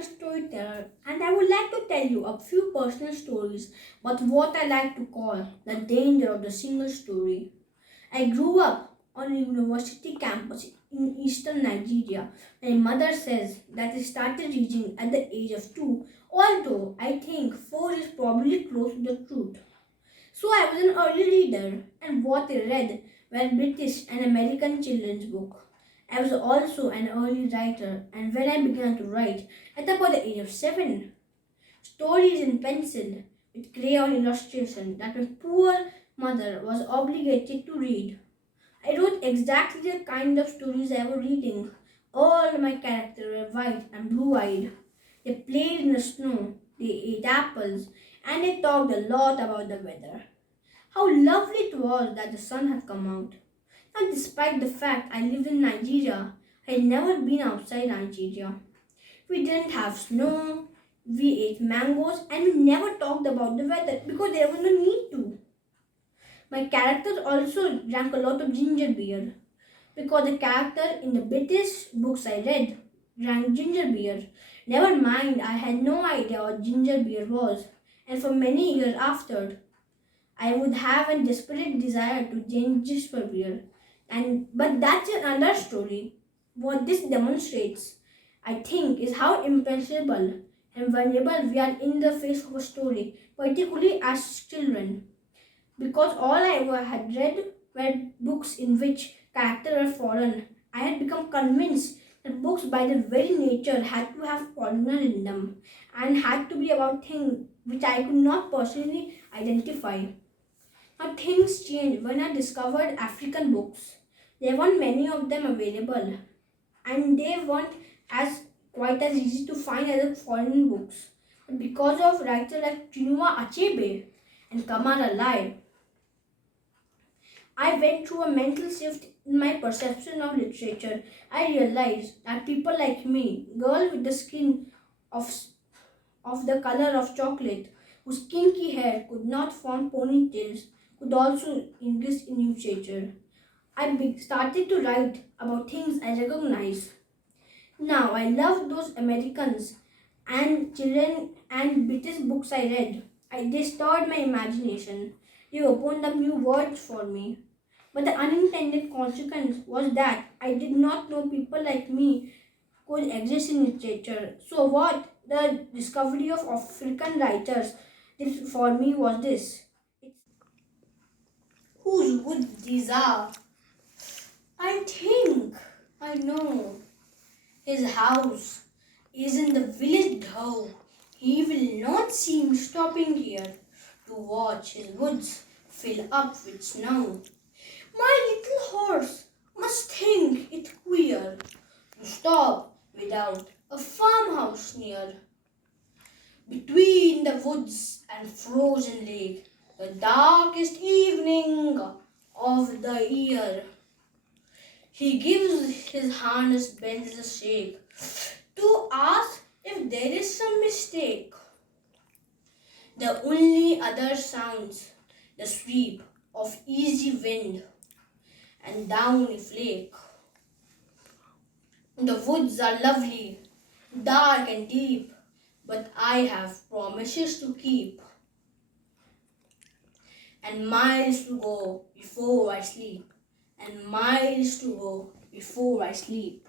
a storyteller, and I would like to tell you a few personal stories about what I like to call the danger of the single story. I grew up on a university campus in eastern Nigeria. My mother says that I started reading at the age of 2, although I think 4 is probably close to the truth. So I was an early reader, and what I read were British and American children's books. I was also an early writer, and when I began to write at about the age of 7, stories in pencil with crayon illustration that my poor mother was obligated to read. I wrote exactly the kind of stories I was reading. All my characters were white and blue-eyed. They played in the snow, they ate apples, and they talked a lot about the weather. How lovely it was that the sun had come out. And despite the fact I lived in Nigeria, I had never been outside Nigeria. We didn't have snow, we ate mangoes, and we never talked about the weather because there was no need to. My character also drank a lot of ginger beer because the character in the British books I read drank ginger beer. Never mind, I had no idea what ginger beer was, and for many years after, I would have a desperate desire to change ginger beer. But that's another story. What this demonstrates, I think, is how impressible and vulnerable we are in the face of a story, particularly as children. Because all I ever had read were books in which characters were fallen, I had become convinced that books by their very nature had to have fallen in them and had to be about things which I could not personally identify. Now things changed when I discovered African books. There weren't many of them available, and they weren't as quite as easy to find as the foreign books. But because of writers like Chinua Achebe and Kamara Lai, I went through a mental shift in my perception of literature. I realized that people like me, girl with the skin of, of the color of chocolate, whose kinky hair could not form ponytails, could also exist in literature. Started to write about things I recognize. Now I love those Americans and children and British books I read. They stirred my imagination. They opened up new worlds for me. But the unintended consequence was that I did not know people like me could exist in literature. So what the discovery of African writers did for me was this. Whose would these are? I think I know. His house is in the village though. He will not seem stopping here to watch his woods fill up with snow. My little horse must think it queer to stop without a farmhouse near. Between the woods and frozen lake, the darkest evening of the year, he gives his harness bells a shake to ask if there is some mistake. The only other sounds the sweep of easy wind and downy flake. The woods are lovely, dark and deep, but I have promises to keep and miles to go before I sleep, and miles to go before I sleep.